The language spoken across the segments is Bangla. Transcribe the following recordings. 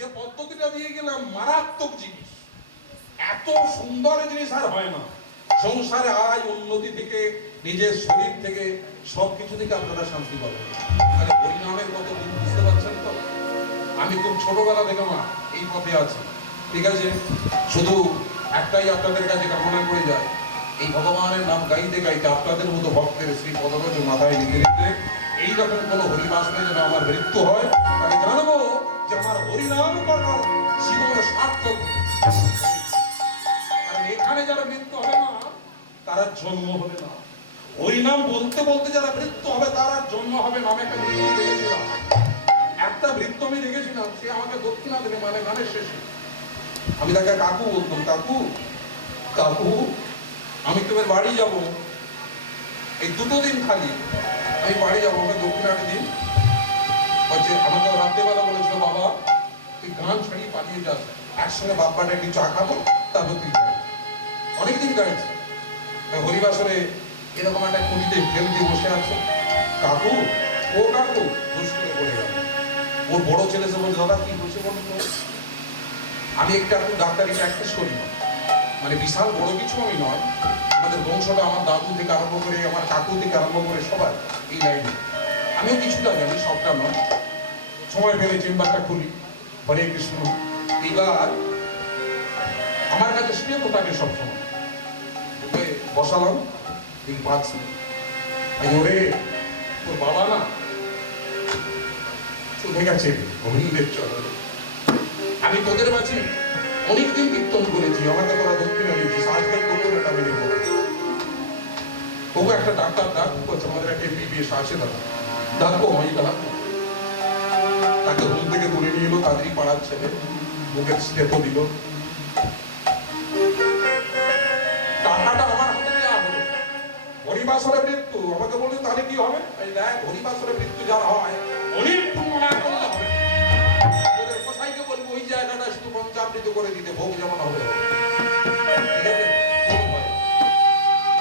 যে পদ্ধতিটা দিয়ে গেলাম মারাত্মক জিনিস, এত সুন্দর জিনিস আর হয় না। সংসারে আয় উন্নতি থেকে, নিজের শরীর থেকে, সবকিছু থেকে আপনারা শান্তি পাবেন। তাহলে হরিনামের কত গুণ বুঝতে পারছেন তো? আমি খুব ছোটবেলা থেকে মা এই পথে আছি, ঠিক আছে? শুধু একটাই আপনাদের কাছে কামনা করে যায়, এই ভগবানের নাম গাইতে গাইতে আপনাদের মতো ভক্তের শ্রী পদরজ মাথায় লিখে লিখতে এইরকম কোনো হরিবাসনে যেন আমার মৃত্যু হয়, তাহলে জানবো যে আমার হরিনাম করার জীবন সার্থক। আর এখানে যারা মৃত্যু হবে না তারা জন্ম হবে না, হরিনাম বলতে বলতে যারা মৃত্যু হবে তারা জন্ম হবে না। আমি একটা মৃত্যু দেখেছিলাম, একটা মৃত্যু আমি দেখেছিলাম, সে আমাকে দক্ষিণা দেবে মানে গানের শেষে। আমি তাকে কাকু বলতাম, কাকু কাকু আমি তোমার বাড়ি যাব, এই 2 দিন খালি আমি বাড়ি যাবো, আমাকে দক্ষিণাটা দিন। বলছে, আমাকে রাত্রেবেলা বলেছিল, বাবা তুই গান ছাড়িয়ে পালিয়ে যাস, একসঙ্গে বাপ্পাটা একটু চা খাবো তারপর তুই যাবি। অনেকদিন গাইছে হরিবাসরে এরকম একটা কুড়িতে ফেল দিয়ে বসে আছে, কাকু ও কাকু ঘুষ করে পড়ে গেল। ওর বড় ছেলে সে বলছে, দাদা কি বলছে বলুন তো? আমি একটু ডাক্তারি প্র্যাকটিস করি না, মানে বিশাল বড় কিছু আমি নয়, আমাদের বংশটা আমার দাদু থেকে আরম্ভ করে আমার কাকু থেকে আরম্ভ করে সবাই এই লাইনে। আমিও কিছুটা জানি, সবটা নয়। সময় পেলে চেম্বারটা খুলি, হরে কৃষ্ণ। এবার আমার কাছে স্নেহ থাকে সবসময়, বসালাম এই 5 মিনিট, ওরে তোর বাবা না চলে গেছে গোবিন্দের চরণে, আমি তোদের মাঝে অনেকদিন কীর্তন করেছি, আমাকে তোরা দক্ষিণা দিয়েছিস, আজকে দক্ষিণাটা আমি নেব। তবু একটা ডাক্তার ডাক করছে, আমাদের একটা MBBS আছে দাদা, ডাকবো আমি ডাকবো। তাকে রুম থেকে তুলে নিয়ে এলো কাজরি পাড়ার ছেলে, বুকের স্টেপও দিল, টাকাটা আমার হাতে দেওয়া হলো। হরিবাসরে মৃত্যু আমাকে বলছে, তাহলে কি হবে? দেখ হরিবাসরে মৃত্যু যারা হয় অনেক পুণ্য না করলে হবে। তোদের কোথায়কে বলবো ওই জায়গাটা শুধু পঞ্চামৃত করে দিতে, ভোগ যেমন হবে।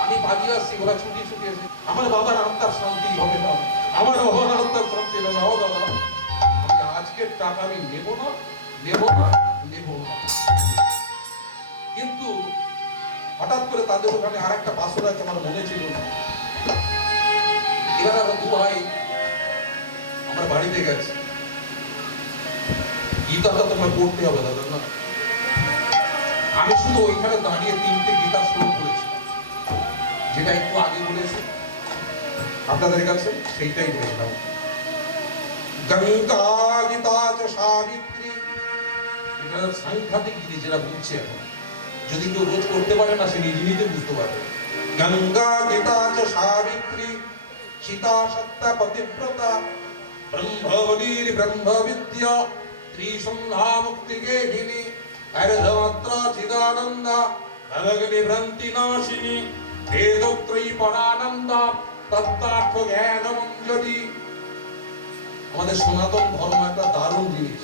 আমি বাজিয়ে আসছি, ওরা ছুটি ছুটি এসে, আমার বাবার আত্মার শান্তি হবে না, আমার বাবার আত্মার শান্তি হবে না। ও দাদা আমি আজকের টাকা আমি নেব না, নেব না, নেব না। কিন্তু হঠাৎ করে তাদের ওখানে আর একটা বাসর আছে, আমার মনে ছিল না। এবার আমরা 2 ভাই আমার বাড়িতে গেছে, গীতাটা তোমার পড়তে হবে দাদা না। আমি শুধু ওইখানে দাঁড়িয়ে 3টে গীতা শ্লোক করেছি, যেটা একটু আগে বলেছি আপনাদের কাছে, সেইটাই বলেছিলাম। গঙ্গা গীতা চ সাবিত্রী, এটা সাংঘাতিক জিনিস যেটা বুঝছে এখন, যদি কেউ রোজ করতে পারে না সে নিজে নিজে বুঝতে পারবে। গঙ্গা গীতা চ সাবিত্রী সীতা সত্য পতিব্রতা ব্রহ্মবলীর ব্রহ্মবিদ্যা ত্রিসন্ধ্যা মুক্তি গেহিনী অর্ধমাত্রা চিদানন্দা ভগবতি ভ্রান্তি নাশিনী বেদত্রয়ী পরানন্দা তত্ত্বার্থ জ্ঞান মঞ্জরি। আমাদের সনাতন ধর্ম একটা দারুণ জিনিস,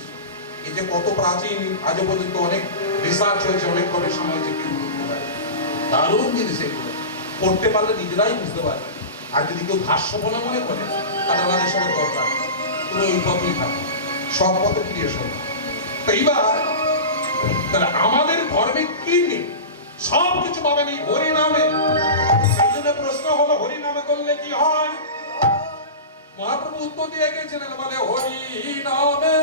এতে কত প্রাচীন, আজ পর্যন্ত অনেক রিসার্চ হয়েছে, অনেক গবেষণা হয়েছে, কেউ বুঝতে পারে। দারুণ জিনিস এগুলো পড়তে পারলে নিজেরাই বুঝতে পারে। আর যদি কেউ ভাষ্যপনা মনে করে তাহলে আমাদের সঙ্গে দরকার, পুরো ওই পথেই থাকে, সব পথে ফিরে শোনা। তো এইবার তাহলে আমাদের ধর্মে কি নেই? সব কিছু পাবেন এই হরিনামে। সেই জন্য প্রশ্ন হলো, হরিনামে করলে কি হয়? মহাপ্রভু উত্তর দিয়ে গেছিলেন, বলে হরি নামে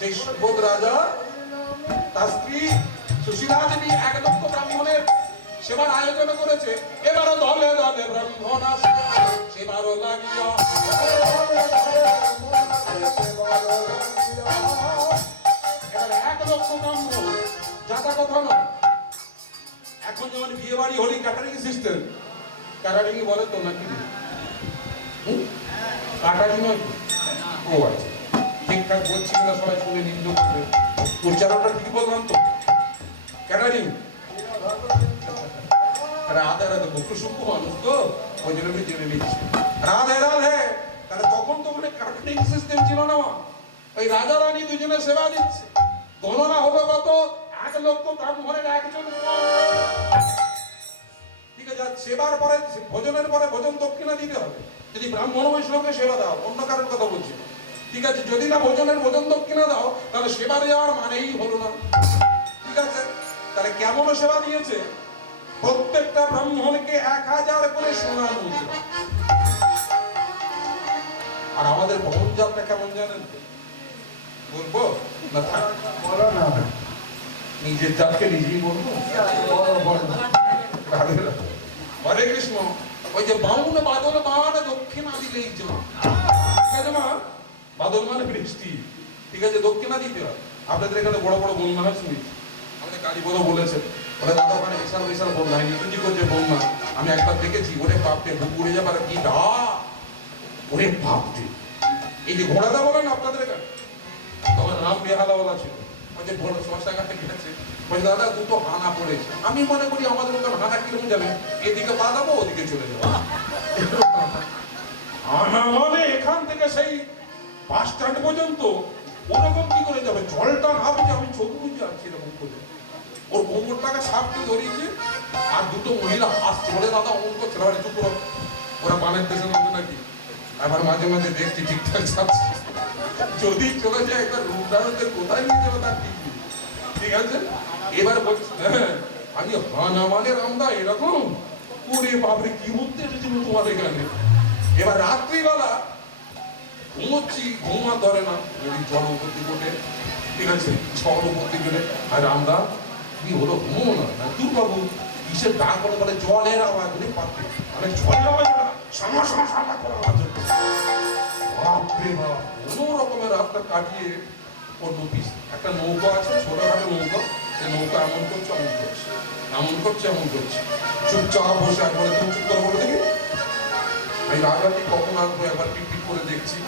সেই সুবোধ রাজা তার স্ত্রী সুশীলা দেবী 1 লক্ষ ব্রাহ্মণের সেবার আয়োজন করেছে। এবারও দলে দলে ব্রাহ্মণ আসে, সেবারও লাগিয়া কথা নয়। এখন যেমন বিয়ে বাড়ি হলি ক্যাটারিং সিস্টেম, ক্যাটারিং বলে তো নাকি ক্যাটারিং নয়? ও আচ্ছা, ঠিকঠাক বলছি না, সবাই শুনে নিন্দ করবে। উচ্চারণটা ঠিক বললাম তো? ক্যাটারিং। রাধে রাধে, মুখ্য সূক্ষ্ম মানুষ তো, ওই জন্য আমি জেনে নিচ্ছি। রাধে রাধে। তাহলে তখন তো মানে ক্যাটারিং সিস্টেম ছিল না, ওই রাজা রানী দুজনে সেবা দিচ্ছে। গণনা হবে কত? 1 লক্ষ ব্রাহ্মণের একজন। ঠিক আছে, সেবার পরে ভোজনের পরে ভোজন দক্ষিণা দিতে হবে। যদি ব্রাহ্মণ বৈষ্ণবকে সেবা দাও, অন্য কারোর কথা বলছি না। ঠিক আছে, যদি না ভোজন দক্ষিণা দাও, তাহলে সেবা দেওয়ার মানেই হলো না। ঠিক আছে, তাহলে কেমন সেবা দিয়েছে? প্রত্যেকটা ব্রাহ্মণকে 1000 করে সোনার মুদ্রা। আর আমাদের ভবন যাত্রা কেমন জানেন তো? বলবো না? বলো না, নিজের জাতকে নিজেই বলবো। হরে কৃষ্ণ। ওই যে বাউন বাদল মান দক্ষিণা দিলেই যা। ঠিক আছে মা, বাদল মানে বৃষ্টি। ঠিক আছে, দক্ষিণা দিতে হয়। আপনাদের এখানে বড় বড় বন্যা হয় শুনেছি, আমাদের কালীপদ বলেছে, ওরা দাদা ওখানে বিশাল বিশাল বন্যা হয়, নিকুঞ্জি করছে বন্যা। আমি একবার দেখেছি, ওরে বাপরে, বুক উড়ে যাবার কি ডা, ওরে বাপরে। এই যে ঘোড়াদা বলেন আপনাদের এখানে, তখন রাম বেহালাওয়ালা ছিল, ওই যে ঘোড়া শ্মশানে গেছে, বলছে দাদা দুটো হানা পড়েছে। আমি মনে করি আমাদের ওখানে হানা কিরকম যাবে, এদিকে পা দেবো ওদিকে চলে যাবো। হানা মানে এখান থেকে সেই বাস স্ট্যান্ড পর্যন্ত ওরকম কি করে যাবে? জলটা ভাবছে, আমি চোখ বুঝে আছি এরকম করে। ওর কোমরটাকে সাপকে ধরিয়েছে, আর দুটো মহিলা হাসছে, বলে দাদা অমন করছে না, চুপ করো, ওরা বানের দেশে নামবে নাকি। আবার মাঝে মাঝে দেখছি ঠিকঠাক যাচ্ছে, যদি চলে যায় একবার রূপদানদের কোথায় নিয়ে যাবে তার ঠিক নেই। ঠিক আছে, এবার বলছি হ্যাঁ আমি হানা মানে রামদা এরকম ওরে বাপরে, কি হতে এসেছিল তোমার এখানে। এবার রাত্রিবেলা ঘুমোচ্ছি, ঘুম আর ধরে না, যদি জলপতি কোটে। ঠিক আছে, জলপতি গেলে আর রামদা কি হলো, ঘুমো না? তুই বাবু কিসের ডাক বলে, বলে জলের আওয়াজ বলে পাচ্ছে, মানে জলের আওয়াজ সামা সামা সামা করে আওয়াজ হচ্ছে। বাপরে বাপ, কোনো রকমের রাতটা কাটিয়ে ওর দুপিস একটা নৌকা আছে, ছোটখাটো নৌকা, সেই নৌকা এমন করছে এমন করছে, এমন করছে এমন করছে, চুপচাপ বসে একবারে তুমি চুপ করে বলে দেখি এই রাজাটি কখন আসবো, একবার পিক করে দেখছি।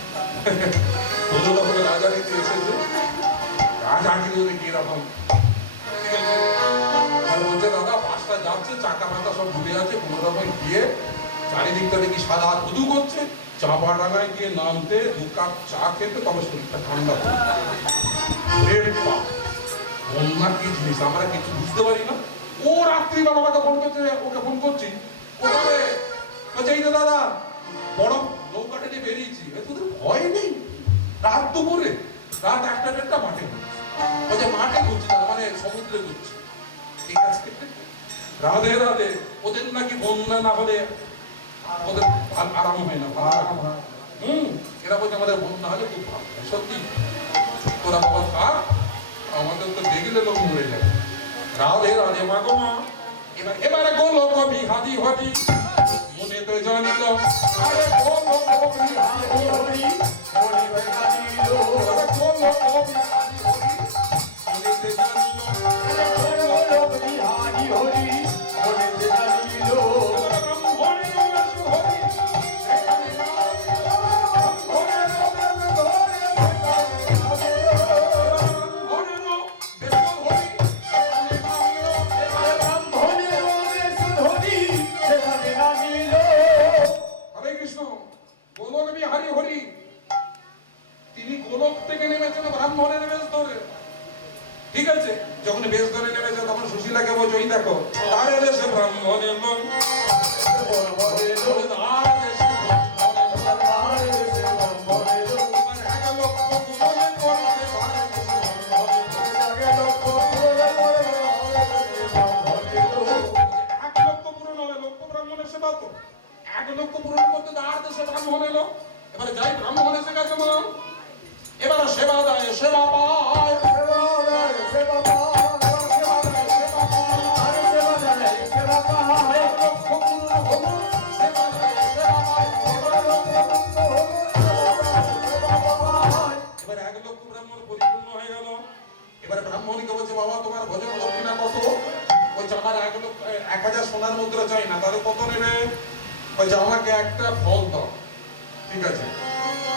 রাজাটিতে এসেছে, রাজাটি দেখি এরকম। ঠিক আছে, আর বলছে দাদা বাসটা যাচ্ছে, চাকা পাতা সব ডুবে আছে, কোনো রকম গিয়ে চারিদিকটা দেখি সাদা ধুধু করছে, চাপা ডাঙায় গিয়ে নামতে, 2 কাপ চা খেতে, তবে শরীরটা ঠান্ডা হবে। বন্যা কি জিনিস আমরা কিছু বুঝতে পারি না। ও রাত্রিবেলা আমাকে ফোন করছে, ওকে ফোন করছি, ওখানে বলছে এই দাদা বড় নৌকাটা নিয়ে বেরিয়েছি। তোদের ভয় নেই? রাত দুপুরে, রাত 1টা মাঠে ঘুরছি। বলছে মাঠে ঘুরছি না, মানে সমুদ্রে ঘুরছি। ঠিক আছে, রাধে রাধে। ওদের নাকি বন্যা না হলে ওদের আরাম হয় না, এরা বলছে আমাদের বন্যা হলে খুব ভালো। সত্যি তোরা বাবা থাক, আমাদের তো দেখলে লোক মরে যাবে। রাধে রাধে মা গো মা। এবারে গোলক বিহারি হরি মনে তো জানিল, আরে গোলক বিহারি হরি মনে তো জানিল, আরে গোলক বিহারি হরি মনে তো জানিল, আরে গোলক বিহারি হরি মনে তো জানিল, হরি হরি সেখানে ব্রাহ্মণের বেশ ধরে। ঠিক আছে, যখন বেশ ধরে নেমেছে তখন সুশীলাকে বলছে ওই দেখো তার দেশে ব্রাহ্মণ এবং এবারে যাই ব্রাহ্মণ এসে গেছে মা, এবারে সেবা দেয়, সেবা পায়, সেবা এবারে 1 লক্ষ ব্রাহ্মণ পরিপূর্ণ হয়ে গেল। এবারে ব্রাহ্মণকে বলছে বাবা তোমার ভোজন দক্ষিণা কত? তাহলে কত নেবে? বলছে আমাকে একটা ফল দাও। ঠিক আছে,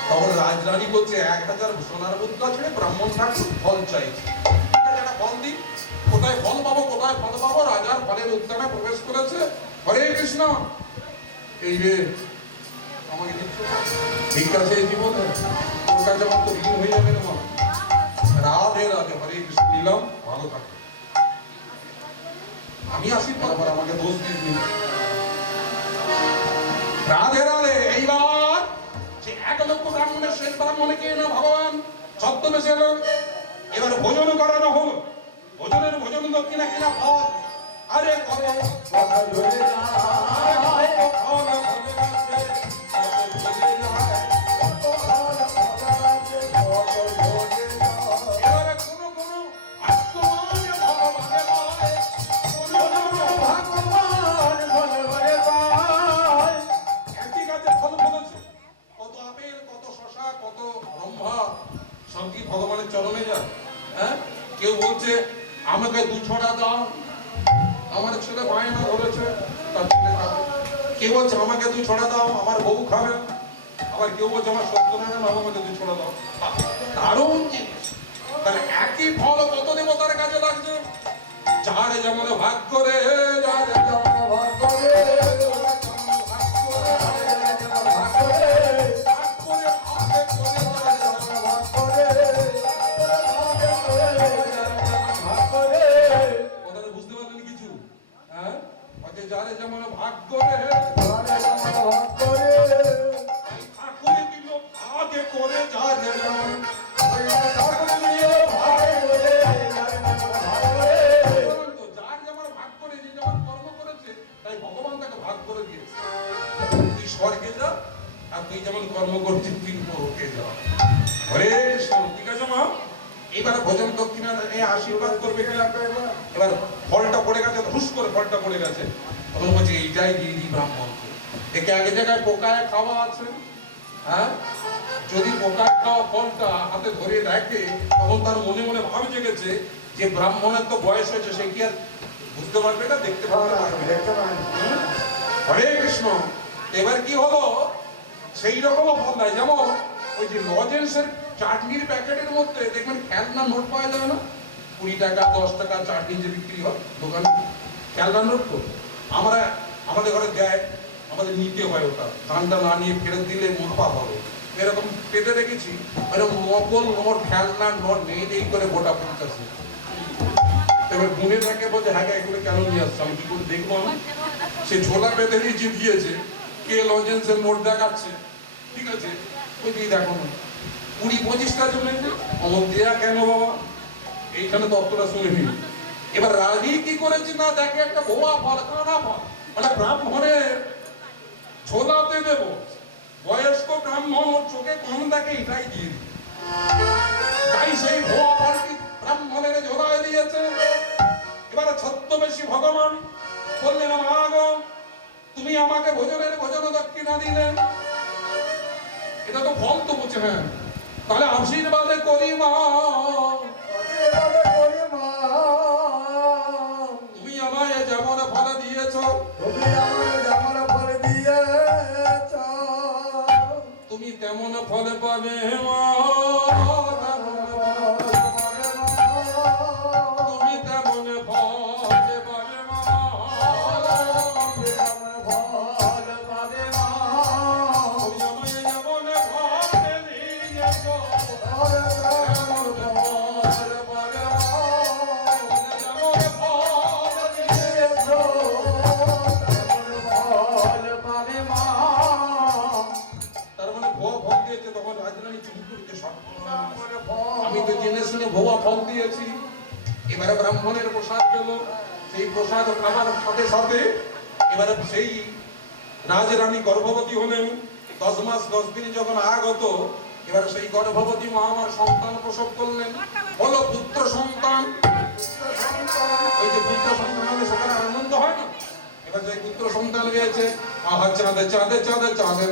তখন রাজরানী বলছে 1000 সোনার মুদ্রা ছেড়ে ব্রাহ্মণ ঠাকুর ফল চাইছে। ঠিক আছে, একটা ফল দিই। কোথায় ফল পাবো, কোথায় ফল পাবো? রাজার ফলের উদ্যানে প্রবেশ করেছে। হরে কৃষ্ণ, এই রে আমাকে দিচ্ছ, ঠিক আছে এই জীবনে তোর কাছে আমার তো ঋণ হয়ে যাবে না। রাধে রাধে, হরে কৃষ্ণ, নিলাম, ভালো থাকবে। আমি আশীর্বাদ আবার আমাকে দোষ দিয়ে রাধে রাধে। এইবার সে 1 লক্ষ ব্রাহ্মণের শেষ ব্রাহ্মণকে না ভগবান ছদ্মবেশে এলেন। এবার ভোজন করানো হলো। ভোজন দক্ষিণা কিনা ফল। আরে ভগবানের চরণে যায়। হ্যাঁ, কেউ বলছে আমাকে 2 ছড়া দাও, আমার ছেলে বায়না ধরেছে তার ছেলে খাবে। কেউ বলছে আমাকে 2 ছড়া দাও, আমার বউ খাবে। আবার কেউ বলছে আমার সত্যনারায়ণ বাবা আমাকে 2 ছড়া দাও। দারুণ জিনিস। তাহলে একই ফল কত দেবতার কাজে লাগছে। যার যেমন ভাগ করে, যার যেমন ভাগ করে, যারে যেমন ভাগ করে, ঠাকুর দিল ভাগে করে, যারে যেমন যার যেমন ভাগ করে, যে যেমন কর্ম করেছে তাই ভগবান তাকে ভাগ করে দিয়েছে। তুই স্বর্গে যা, আর তুই যেমন কর্ম করছিস তুই নরকে যা। হরে কৃষ্ণ। ঠিক আছে মা, এবার ভোজন দক্ষিণা আশীর্বাদ করবে কিনা। এবার ফলটা পড়ে গেছে, হুস করে ফলটা পড়ে গেছে। তখন বলছে এইটাই দিয়ে দিই ব্রাহ্মণকে। একে আগে জায়গায় পোকায় খাওয়া আছে। হ্যাঁ, যদি পোকায় খাওয়া ফলটা হাতে ধরে রাখে তখন তার মনে মনে ভাব জেগেছে যে ব্রাহ্মণের তো বয়স হয়েছে, সে কি আর বুঝতে পারবে না, দেখতে পারবে না। হরে কৃষ্ণ। এবার কি হলো, সেই রকমও ফল দেয়। যেমন ওই যে লজেন্সের চাটনির প্যাকেটের মধ্যে দেখবেন খেলনা নোট পাওয়া যায় না, 20 টাকা 10 টাকা চাটনি যে বিক্রি হয় দোকানে, খেলনা নোট। তো আমরা আমাদের ঘরে দেয়, আমাদের নিতে হয় ওটা। দানটা না নিয়ে ফেরত দিলে মুনাফা হবে, এরকম পেতে রেখেছি। এরকম নকল নোট, খেলনা নোট নেই এই করে গোটা 50। এবার গুনে থাকে, বলছে হ্যাঁ এগুলো কেন নিয়ে আসছে, আমি কি করে দেখবো? সে ছোলা পেতে নিয়ে দিয়েছে, কে লজেন্সের নোট দেখাচ্ছে। ঠিক আছে, ওই দিয়ে দেখো না 20-25টা জন্য অমল দেয়া কেন বাবা, এইখানে তত্ত্বটা শুনে নি। এবার রাজি কি করেছি না, দেখে একটা ভুয়া ফল, কানা ফল, মানে ব্রাহ্মণের ছোলাতে দেব। বয়স্ক ব্রাহ্মণ ওর চোখে কম দেখে, এটাই দিয়ে দিই। তাই সেই ভুয়া ফলটি ব্রাহ্মণের ঝোলায় দিয়েছে। এবার ছদ্মবেশী ভগবান বললেন মা গো, তুমি আমাকে ভোজন দক্ষিণা দিলেন, এটা তো ফল তো বলছে। হ্যাঁ, তাহলে আশীর্বাদে করি মা, তুমি আমায় যেমন ফল দিয়েছ, তুমি তেমন ফল পাবে মা, তুমি তেমন ফল পাবে মা। আমি তো জেনে শুনে ভুয়া ফল দিয়েছি। এবারে ব্রাহ্মণের প্রসাদ পেল, সেই প্রসাদ খাবার সাথে সাথে এবারে সেই রাজরানী গর্ভবতী হলেন। 10 মাস 10 দিন যখন আগত, এবারে সেই গর্ভবতী মা আমার সন্তান প্রসব করলেন, হলো পুত্র সন্তান। ওই যে পুত্র সন্তান হলে সেখানে আনন্দ হয় না। এবার যে পুত্র সন্তান হয়েছে, আহা চাঁদে চাঁদে চাঁদে চাঁদে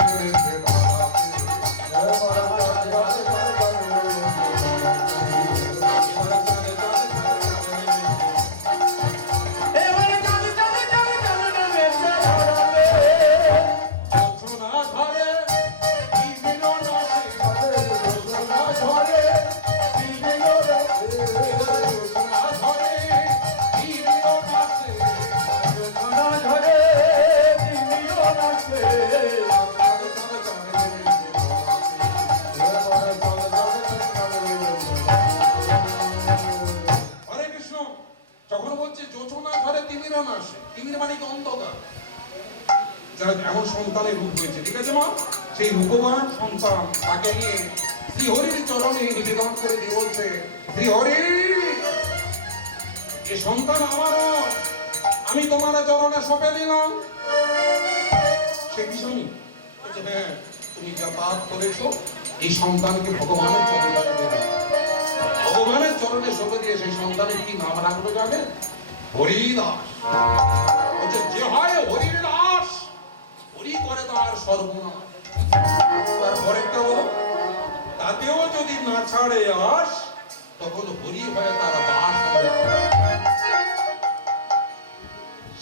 এমন সন্তানের রূপ হয়েছে, ঠিক আছে মা? সেই রূপবান সন্তান তাকে নিয়ে শ্রীহরির চরণে নিবেদন করে দিয়ে বলছে, শ্রীহরি, এ সন্তান আমারও, আমি তোমার চরণে সঁপে দিলাম। সে কি শুনি? হ্যাঁ, তুমি যা পাপ করেছো এই সন্তানকে ভগবানের চরণে সঁপে দিও। ভগবানের চরণে সঁপে দিয়ে সেই সন্তানের কি নাম রাখলো জানে? হরিদাস। বলছে যে হয় হরির দাস, হরি করে তার সর্বনাশ। তারপরেরটা বলো, তাতেও যদি না ছাড়ে আস, তখন হরি হয়ে তার দাস হবে।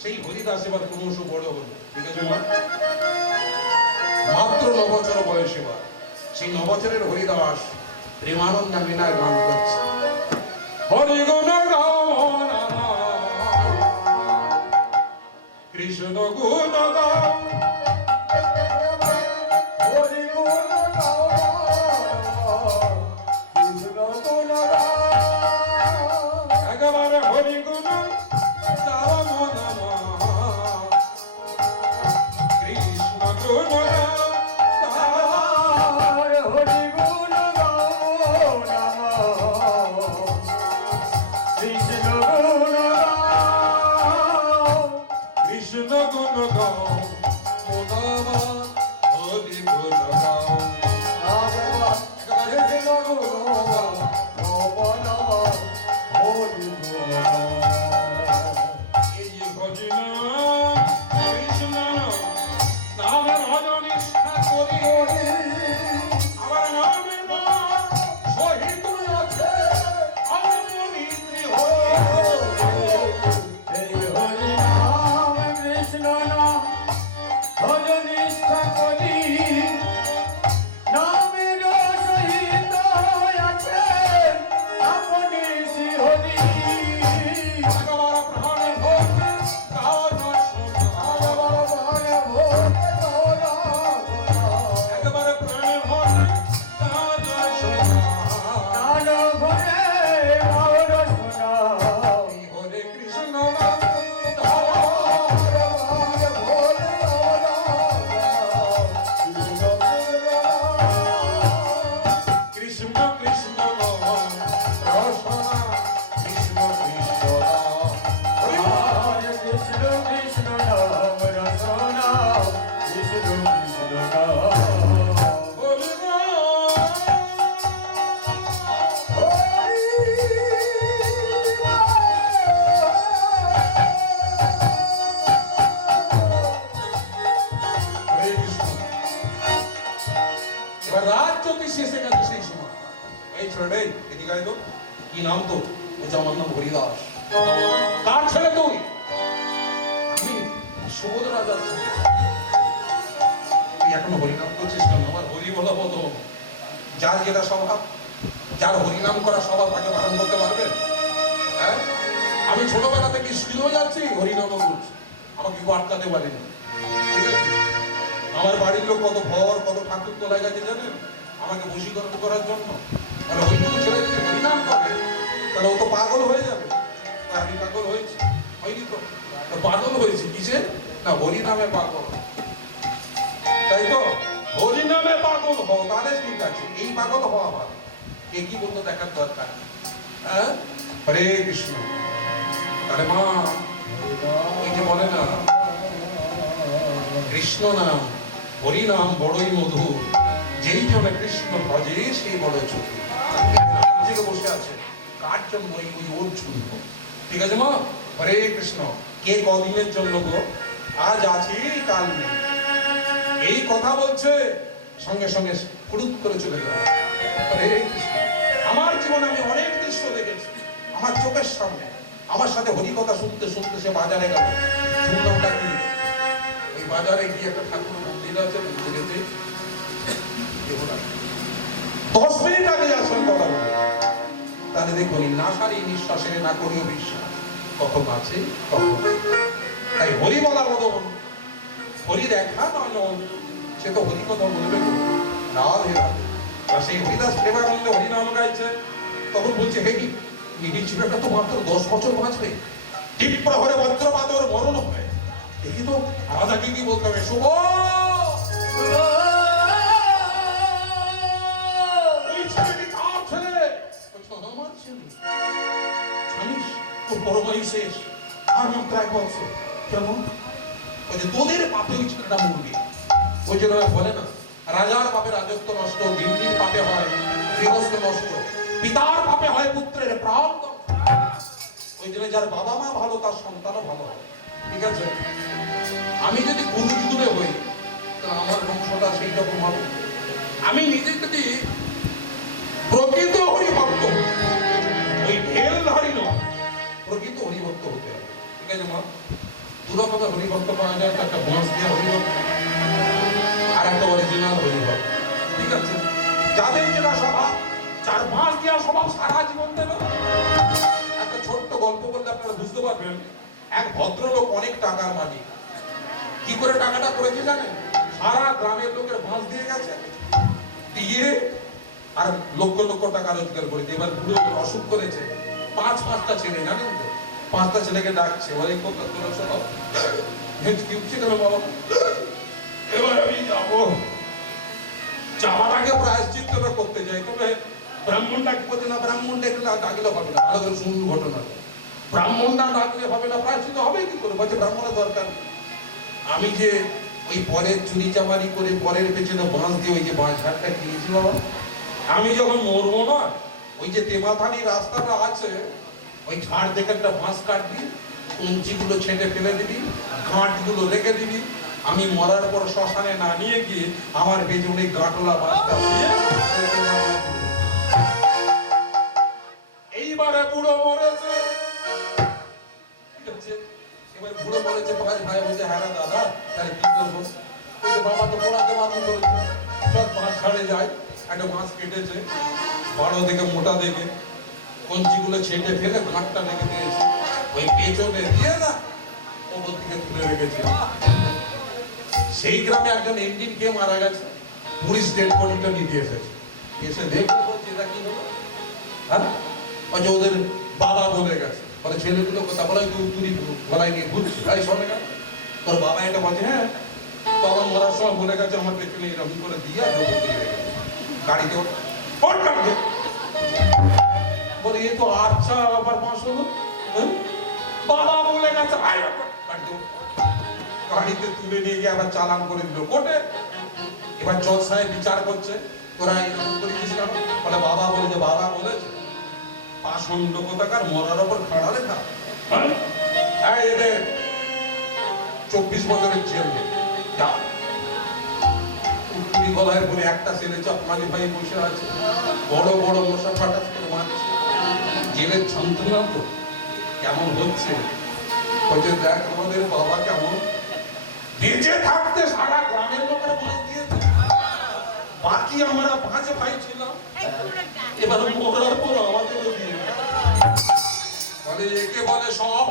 সেই হরিদাস এবার ক্রমশ বড় হলো, ঠিক আছে মা? মাত্র 9 বছর বয়স। এবার সেই 9 বছরের হরিদাস প্রেমানন্দ মিনায় গান করছে, হরি গুণ গাও কৃষ্ণ গুণ গাও, হরি গুণ গাও, কৃষ্ণ গুণ গাও, একেবারে হরি গুণ গাও মন কৃষ্ণ গুণ গাও। হরি গুণ গাও নমঃ, কৃষ্ণ গুণ গাও, কৃষ্ণ গুণ গাও মোদাবা, হরি গুণ গাও। কৃষ্ণ গুণ গাও নমঃ, হরি গুণ গাও। এই হরি নাম কৃষ্ণ নামে ভজন নিষ্ঠা করি, আমার নামের নাম সহিত আছে অমৃত হরি। এই হরি নাম কৃষ্ণ নাম ভজন নিষ্ঠা করি, নামের সহিত আছে আপনি শ্রী হরি। একেবারে প্রাণে ভোগ গাও না শোনা, একেবারে প্রাণে ভোগ গাও না শোনা। এই হরে কৃষ্ণ নাম কৃষ্ণ কৃষ্ণ নাম রসনা, কৃষ্ণ কৃষ্ণ নাম হরি বল। কৃষ্ণ কৃষ্ণ নাম রসনা, কৃষ্ণ কৃষ্ণ নাম হরি বল। হরে কৃষ্ণ। এবার রাত জ্যোতিষ এসে গেছে সেই সময়। এই ছেলে এদিকে আয় তো, কি নাম তো? বলছে আমার নাম হরিদাস। কার ছেলে তুই? আমি সুবোধ রাজার ছেলে। তুই এখনো হরিনাম করছিস কেন? আমার হরি বলা বন্ধ। যার যেটা স্বভাব, যার হরিনাম করা স্বভাব তাকে বারণ করতে পারবেন? হ্যাঁ, আমি ছোটবেলা থেকে স্কুলেও যাচ্ছি, হরিনামও করছি, আমাকে কেউ আটকাতে পারেনি, ঠিক আছে? আমার বাড়ির লোক কত ভর, কত ঠাকুর তোলায় গেছে জানেন আমাকে বশীকরণ করার জন্য। মানে ওইটুকু ছেলে যদি হরিনাম করে তাহলে ও তো পাগল হয়ে যাবে। তা আমি পাগল হয়েছি? হয়নি তো। তো পাগল হয়েছি কিসে? না, হরিনামে পাগল। তাই তো, হরিনামে পাগল হও, তাহলে ঠিক আছে। এই পাগল হওয়া ভালো, কে কি বলতো দেখার দরকার নেই। হ্যাঁ, হরে কৃষ্ণ। তাহলে মা ওই যে বলে না, কৃষ্ণ নাম হরি নাম বড়ই মধুর, যেই জনে কৃষ্ণ ভজে সেই বড় চতুর। থেকে বসে আছে, কার জন্য? ওই ওর জন্য, ঠিক আছে মা? হরে কৃষ্ণ। কে কদিনের জন্য গো? আজ আছি কাল নেই, এই কথা বলছে, সঙ্গে সঙ্গে ফুরুত করে চলে গেল। হরে কৃষ্ণ। আমার জীবনে আমি অনেক দৃশ্য দেখেছি আমার চোখের সামনে। আমার সাথে হরি কথা শুনতে শুনতে সে বাজারে গেল। শুনলামটা কি? ওই বাজারে গিয়ে একটা ঠাকুর মন্দির আছে, মন্দিরেতে 10 মিনিট আগে যার সঙ্গে কথা বলে, তাহলে দেখুন না সারি নিঃশ্বাসে না করিও বিশ্বাস, কখন আছে কখন। তাই হরি বলা বদন, হরি দেখা নয়ন, সে তো হরি কথা বলবে রাধে রাধে। আর সেই হরিদাস প্রেমানন্দে হরিনাম গাইছে, তখন বলছে হে কি এই ছেলেটা তো মাত্র 10 বছর বাঁচবে, ঠিক প্রহরে বজ্রপাত ওর মরণ হবে। দেখি তো রাজাকে কি বলতে হবে। শুভ এই ছেলেটি কার ছেলে? বলছে, আমার ছেলে। জানিস তোর বড় ভাই শেষ আর মাত্র 1 বছর। কেমন? বলছে তোদের পাপে ওই ছেলেটা মরবে। ওই জন্য বলে না, রাজার পাপে রাজত্ব নষ্ট, গিন্নির পাপে হয় গৃহস্থ নষ্ট, পিতার পাপে হয় পুত্রের প্রাণ। ওই জন্য যার বাবা মা ভালো তার সন্তানও ভালো হয়। ঠিক আছে, আমি যদি গুরুজুরে হই তাহলে আমার বংশটা সেই রকম হবে। আমি নিজে যদি প্রকৃত হরিভক্ত, ওই ঢেলধারী নয়, প্রকৃত হরিভক্ত হতে হবে। ঠিক আছে মা, দু রকমের হরিভক্ত পাওয়া যায়, একটা বাঁশ দেওয়া হরিভক্ত আর একটা অরিজিনাল হরিভক্ত। ঠিক আছে, যাদের যেটা স্বভাব, যার বাঁশ দেওয়া স্বভাব সারা জীবন দেবে। একটা ছোট্ট গল্প বললে আপনারা বুঝতে পারবেন। এক ভদ্রলোক অনেক টাকার মালিক, কি করে টাকাটা করেছে জানেন? সারা গ্রামের লোকের বাঁশ দিয়ে গেছে, দিয়ে আর লক্ষ লক্ষ টাকা রোজগার করেছে। এবার বুড়ো অসুখ করেছে, 5-5টা ছেলে, জানেন তো? 5টা ছেলেকে ডাকছে, বলে কোথা তোরা শোনো, কি উঠছে কেন বাবা? এবার আমি যাবো, যাওয়ার আগে প্রায়শ্চিত্তটা করতে যাই, তবে ব্রাহ্মণ ডাকি বলছে না, ব্রাহ্মণ ডাকলে হবে না। ভালো করে শুনুন ঘটনা, ব্রাহ্মণটা ডাকলে হবে না, প্রায়শ্চিত্ত হবে কি করে? বলছে ব্রাহ্মণের দরকার। আমি যে ওই পরের চুরি চামারি করে পরের পেছনে বাঁশ দিয়ে ওই যে বাঁশ ঘাটটা কিনেছি বাবা, আমি যখন মরবো না, ওই যে তেমাথানি রাস্তাটা আছে, ওই ঝাড় থেকে একটা বাঁশ কাটবি, কঞ্চিগুলো ছেঁটে ফেলে দিবি, গাঁটগুলো রেখে দিবি। আমি মরার পর শ্মশানে না নিয়ে গিয়ে আমার পেছনে গাঁটলা বাঁশটা দিয়ে, এইবারে বুড়ো মরেছে। এবার বুড়ো মরেছে, ভাই বলছে হ্যাঁ দাদা, তাহলে কি করবো? বাবা তো পোড়াতে বারণ করেছে, সব বাঁশ ছাড়ে যায়। একটা বাঁশ কেটেছে, বড় দেখে মোটা দেখে, কঞ্চিগুলো ছেঁটে ফেলে গাঁটটা রেখে দিয়েছে, ওই পেছনে দিয়ে না ওপর দিকে তুলে রেখেছে। সেই গ্রামে একজন ইঞ্জিন খেয়ে মারা গেছে, পুলিশ ডেড বডিটা নিতে এসেছে। এসে দেখে বলছে এটা কি হলো? হ্যাঁ, ওদের বাবা বলে গেছে, বলে ছেলেগুলো কথা বলাই তুই গলায় নিয়ে ঘুরছিস, তাই শোনে গেল তোর বাবা এটা বলছে। হ্যাঁ, তো আমার মরার সময় বলে গেছে আমার পেছনে এরকম করে দিয়ে আর লোক দিয়ে রেখেছে গাড়িতে। ওর গাড়িতে বলে এ তো আচ্ছা আবার 5 হলো, বাবা বলে গেছে, গাড়িতে তুলে নিয়ে গিয়ে আবার চালান করে দিল কোর্টে। এবার জজ সাহেব বিচার করছে, তোরা এরকম করেছিস কেন? বলে বাবা বলেছে, বাবা বলেছে। পাষণ্ড কোথাকার, মরার ওপর খাড়া লেখা। এদের 24 বছরের জেল যা। উঠুরি গলায় পরে একটা ছেলে চকমানি ভাই বসে আছে, বড় বড় মশা ফাটাস করে মারছে। জেলের যন্ত্রণা তো কেমন হচ্ছে, বলছে দেখ আমাদের বাবা কেমন বেঁচে থাকতে সারা গ্রামের লোকের বলে দিয়েছে, বাকি আমরা 5 ভাই ছিলাম, এবার মরার পর আমাদেরও দিয়ে বলে একে বলে স্বভাব।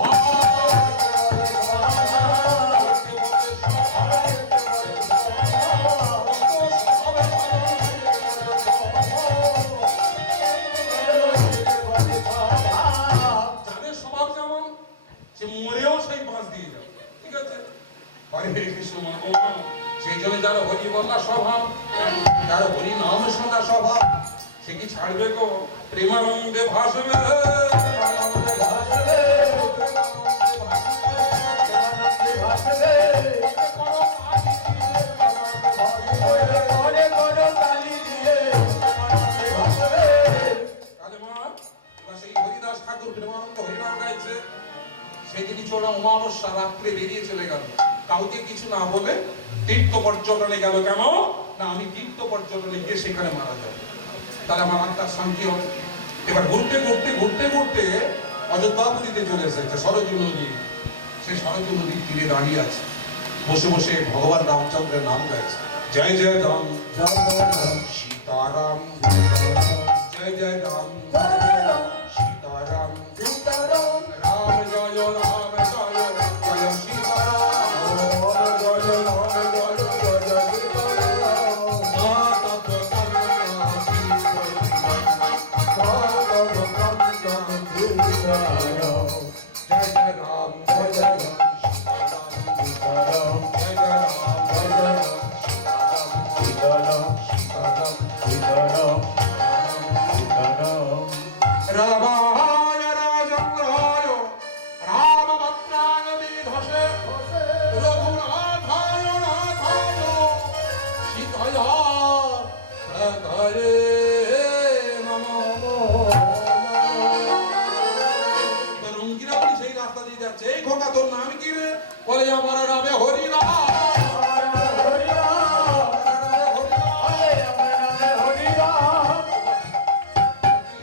যাদের স্বভাব যেমন, সে মরেও সেই বাঁশ দিয়ে যাবে। ঠিক আছে, হরে কৃষ্ণ ভগবান। সেই জন্য যারা হরি বলা স্বভাব, যারা হরি নাম শোনা স্বভাব, সে কি ছাড়বে গো? প্রেমানন্দে ভাসবে, অমাবস্যা রাত্রে বেরিয়ে চলে গেল, কাউকে কিছু না বলে তীর্থ পর্যটনে গেল। কেন না, আমি তীর্থ পর্যটনে গিয়ে সেখানে মারা যাব, তাহলে আমার আত্মার শান্তি হবে। এবার ঘুরতে ঘুরতে ঘুরতে ঘুরতে অযোধ্যাপুরীতে চলে এসেছে, সরজু নদী। সে সরজু নদীর তীরে দাঁড়িয়ে আছে, বসে বসে ভগবান রামচন্দ্রের নাম গাইছে। জয় জয় রাম সীতারাম, জয় জয় রাম সীতারাম, রাম জয় রাম জয় জয় সীতারাম, জয় রাম জয় জয় সীতারাম, মাতা কন্যা জয় জয় রাম জয় জয় রাম সীতারাম। সীতারাম সীতারাম রামায় রাজেন্দ্রায় রামভদ্রায় বিধসে রঘুনাথায় নাথায় সীতায়া প্রকারে নমঃ। রঙ্গিরা বলি সেই রাস্তা দিয়ে যাচ্ছে, এই খোকা তোর নাম কি রে? বলে আমার নামে হরিনাম।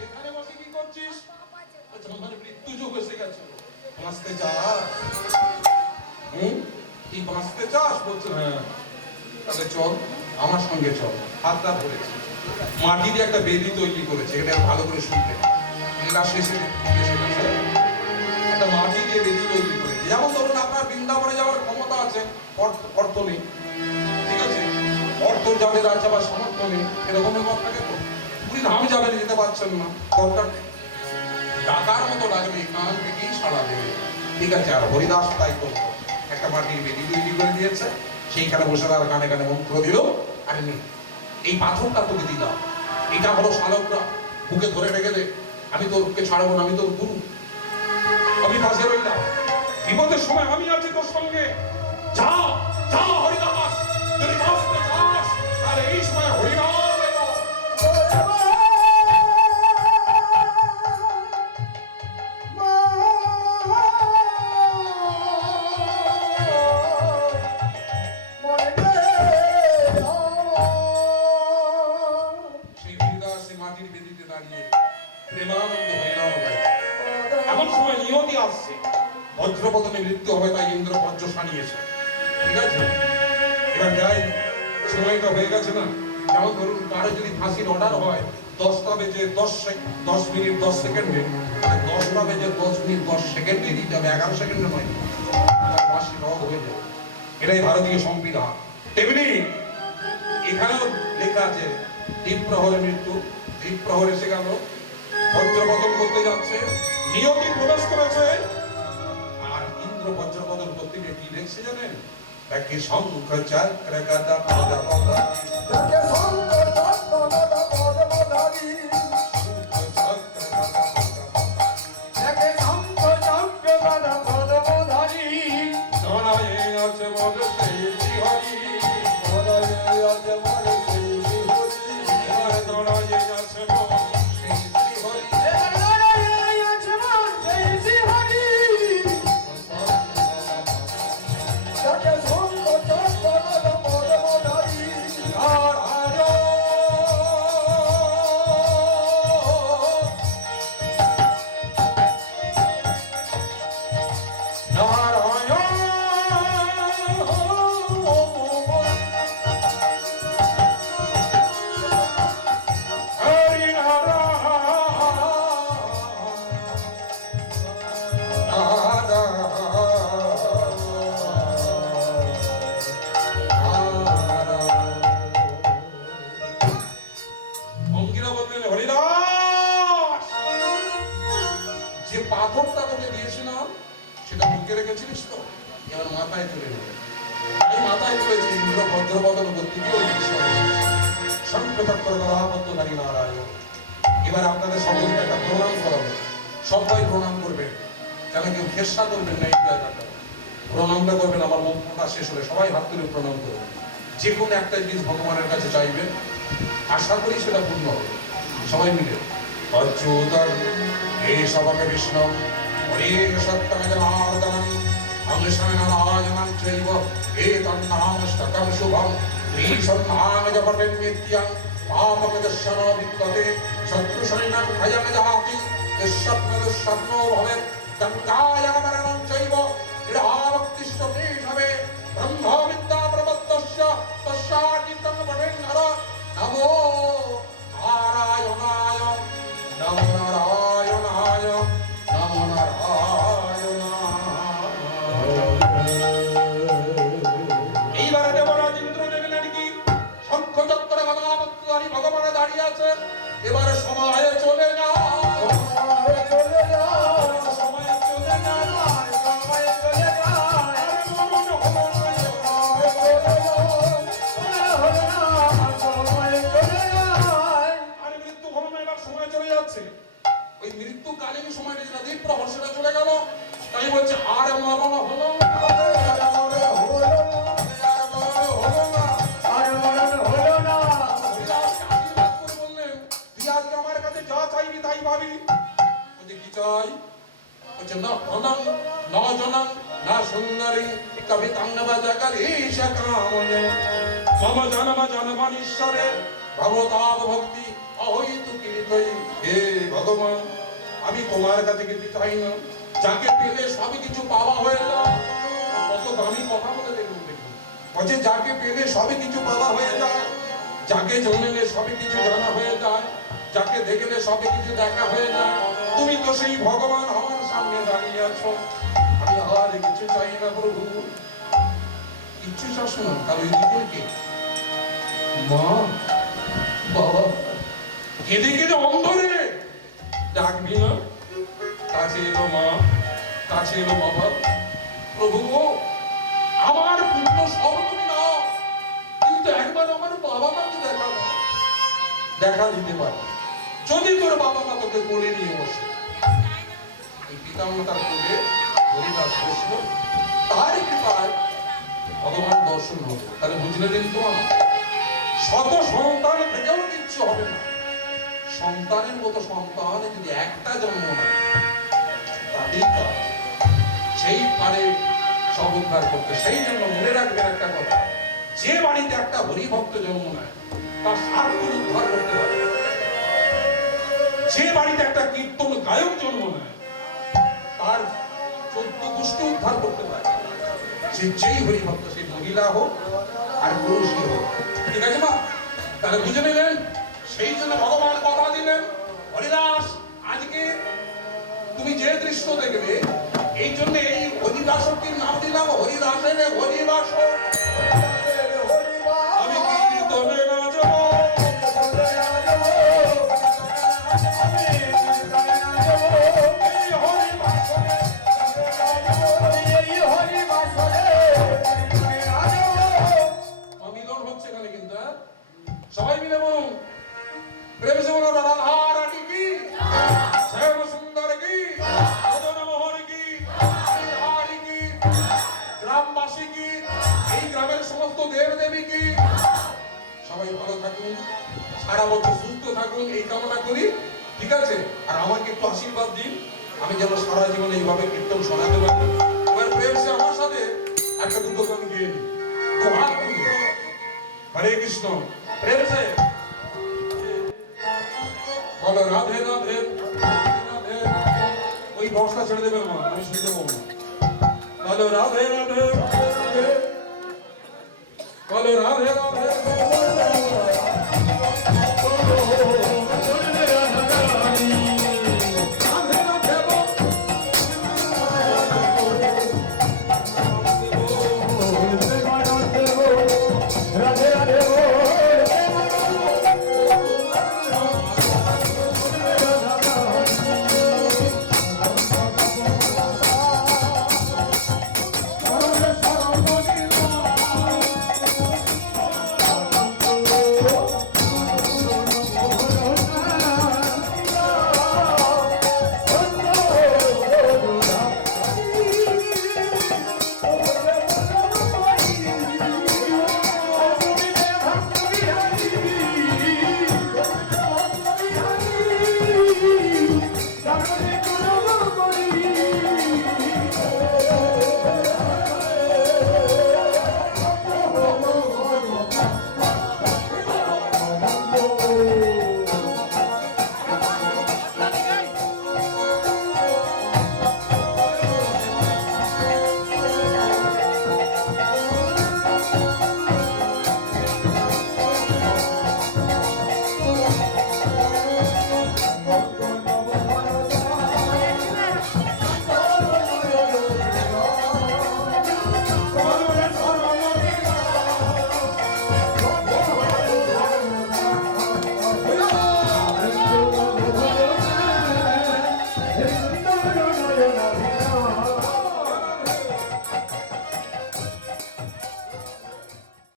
এখানে বসে কি করছিস? আচ্ছা, আমার মৃত্যু যোগ এসে গেছে। বাঁচতে চাস? কি বাঁচতে চাস? বলছে হ্যাঁ। তাহলে চল আমার সঙ্গে চল। হাতটা ধরেছি, মাটি দিয়ে একটা বেদি তৈরি করেছে, এটা ভালো করে শুনতে। লীলা শেষে এসে গেছে, একটা মাটি দিয়ে বেদি তৈরি করেছে। যেমন ধরুন আপনার বৃন্দাবনে যাওয়ার ক্ষমতা আছে, অর্থ নেই, ঠিক আছে, অর্থ যাদের আছে আবার সামর্থ্য নেই, এরকম ব্যাপার থাকে তো। পুরী ধাম যাবেন, যেতে পারছেন না, দরকার নেই, ডাকার মতো লাগবে, কান থেকেই সাড়া দেবে, ঠিক আছে। আর হরিদাস তাই করতো, একটা মাটির বেদি তৈরি করে দিয়েছে, সেইখানে বসে তার কানে কানে মন্ত্র দিল, আরে নে এই পাথরটা তোকে দিলাম, এটা হলো শালগ্রাম, বুকে ধরে রেখে দে, আমি তোরকে ছাড়বো না, আমি তোর গুরু, আমি পাশে রইলাম, বিপদের সময় আমি আছি তোর সঙ্গে, যা যা হরিদাস, যদি বাঁচতে চাস তাহলে এই সময় হরিনাম এলো। সেই হরিদাস সেই মাটির বেদিতে দাঁড়িয়ে প্রেমানন্দ হরিনাম গায়। এমন সময় নিয়তি আসছে, বজ্রপতনে মৃত্যু হবে, তাই ইন্দ্র বজ্র সানিয়েছে, ঠিক আছে। এবার যাই, সময়টা হয়ে গেছে না, যেমন ধরুন কারো যদি ফাঁসির অর্ডার হয় 10টা বেজে 10 মিনিট 10 সেকেন্ডে, 10টা বেজে 10 মিনিট 10 সেকেন্ডে দিতে হবে, 11 সেকেন্ডে নয়, ফাঁসি রদ হয়ে যাবে। এটাই ভারতীয় সংবিধান। তেমনি এখানেও লেখা আছে দ্বীপ প্রহরে মৃত্যু, দ্বীপ প্রহর এসে গেল, বজ্রপতন করতে যাচ্ছে, নিয়তি প্রবেশ করেছে, আর ইন্দ্র বজ্রপতন করতে গিয়ে কি দেখছে জানেন? তাকে শঙ্খ চক্র গদা পদা পদা, তাকে শঙ্খ চক্র গদা পদা পদারি, তাকে শঙ্খ চক্র গদা পদা পদারি, ধরায় আছে মন সেই হরি, ধরায় আছে মন সেই হরি, ধরায় আছে মন সেই হরি, ধরায় আছে মন সেই হরি, তাকে শঙ্খ চক্র গদা পদা পদারি, অঙ্কিরা বললেন হরিদাস, যে পাথরটা তোকে দিয়েছিলাম সেটা বুকে রেখেছিলিস তো, এবার মাথায় তুলে নেবে। এই মাথায় তুলেছি ইন্দ্র বজ্রপতন করতে গিয়ে ওই বিষয় শঙ্খচক্র গদাপদ্মধারী নারায়ণ। এবার আপনাদের সকলকে একটা প্রণাম করাবো, সবাই প্রণাম করবেন, কেন কেউ খেসা করবেন না, এই জায়গাটা প্রণামটা করবেন। আমার মন্ত্রটা শেষ হলে সবাই হাত তুলে প্রণাম করবেন, যে কোনো একটা জিনিস ভগবানের কাছে চাইবেন, আশা করি সেটা পূর্ণ হবে। সবাই মিলে অচ্যুতং হে সবকে বিষ্ণু হরে সত্যং জনার্দনং অংশং নারায়ণং চৈব এতন্নাম শতং শুভং শ্রীসন্ধান জপটেন নিত্যং পাপকদর্শন বিদ্যতে শত্রু সৈন্যং ভয়ং জাতি দুঃস্বপ্নো ভবেৎ গঙ্গায়ামরণং চৈব দৃঢ়ভক্তিশ্চ কেশবে ব্রহ্মবিদ্যা প্রবদ্ধস্য তস্যার্জিতং পঠেন নর নমো নারায়ণায় নমো নারায়ণায় নমো নারায়ণায়। এইবারে দেবরাজ ইন্দ্র দেখলেন কি শঙ্খ চক্র গদাপদ্মধারী ভগবানে দাঁড়িয়ে আছেন। এবারে সময় চলে না, চলে যায়, সময় চলে না, সময় চলে যায়, কালীন সময় নিজেরা দ্বীপ প্রহর সেটা চলে গেল। তাই বলছে আর মরণ হলো না। আর মরণ হলো না। আর মরণ হলো না। আর মরণ হলো না। হরিদাসকে আশীর্বাদ করে বললেন, তুই আজকে আমার কাছে যা চাইবি তাই পাবি। বলছে কি চাই? বলছে না ধনং না জনং না সুন্দরী কবিতাঙ্গবা জগদীশ কামনে মম জনম জনমানীশ্বরে ভগবতাব ভক্তি অহৈতু কীর্তই। হে ভগবান, আমি তোমার কাছে কিছু চাই না, যাকে পেলে সবই কিছু পাওয়া হয়ে যায়। কত দামি কথা বলে দেখুন দেখুন। বলছে যাকে পেলে সবই কিছু পাওয়া হয়ে যায়, যাকে জানলে সবই কিছু জানা হয়ে যায়, যাকে দেখলে সবই কিছু দেখা হয়ে যায়। তুমি তো সেই ভগবান আমার সামনে দাঁড়িয়ে আছো, আমি আর কিছু চাই না প্রভু। কিচ্ছু চাস না? তাহলে ওই দুজনকে মা বাবা কেঁদে কেঁদে অন্ধরে ডাকবি না? কাছে এলো মা, কাছে এলো বাবা। প্রভু গো, আমার পুণ্য সব তুমি নাও, কিন্তু একবার আমার বাবা মাকে দেখা দাও। দেখা দিতে পারে যদি তোর বাবা মা তোকে কোলে নিয়ে বসে। এই পিতামাতার কোলে হরিদাস বসল, তার কৃপায় ভগবান দর্শন হলো। তাহলে বুঝলে কিন্তু শত সন্তান থেকেও কিচ্ছু হবে না। সন্তানের মতো সন্তান যদি একটা জন্ম নেয় তাতেই কাজ, সেই পারে সব উদ্ধার করতে। সেই জন্য মনে রাখবেন একটা কথা, যে বাড়িতে একটা হরিভক্ত জন্ম নেয় তার সার্থক উদ্ধার করতে পারে। যে বাড়িতে একটা কীর্তন গায়ক জন্ম নেয় তার 14 গোষ্ঠী উদ্ধার করতে পারে। সে যেই হরিভক্ত, সে মহিলা হোক আর পুরুষই হোক। ঠিক আছে মা? তাহলে বুঝে নিলেন? সেই জন্য ভগবান কথা দিলেন, হরিদাস আজকে তুমি যে দৃশ্য দেখবে, এই জন্য এই হরিদাসটির নাম দিলাম হরিদাসের হরিবাস। আমি কীর্তনে নাচব, মিলন হচ্ছে এখানে কিন্তু। সবাই মিলে বলুন, প্রেম সে বলো রাধা রানী কি, শ্যাম সুন্দর কি, মদন মোহন কি, বিহারি কি, গ্রামবাসী কি, এই গ্রামের সমস্ত দেব দেবী কি। সবাই ভালো থাকুন, সারা বছর সুস্থ থাকুন, এই কামনা করি। ঠিক আছে? আর আমাকে একটু আশীর্বাদ দিন, আমি যেন সারা জীবন এইভাবে কীর্তন শোনাতে পারি। এবার প্রেম সে আমার সাথে একটা দুটো গান গিয়ে নি। হরে কৃষ্ণ। প্রেম সে বলো রাধে রাধে রাধে। ওই বক্সটা ছেড়ে দেবেন মা, আমি শুনতে পাবো না। বলো রাধে রাধে রাধে, বলো রাধে রাধে।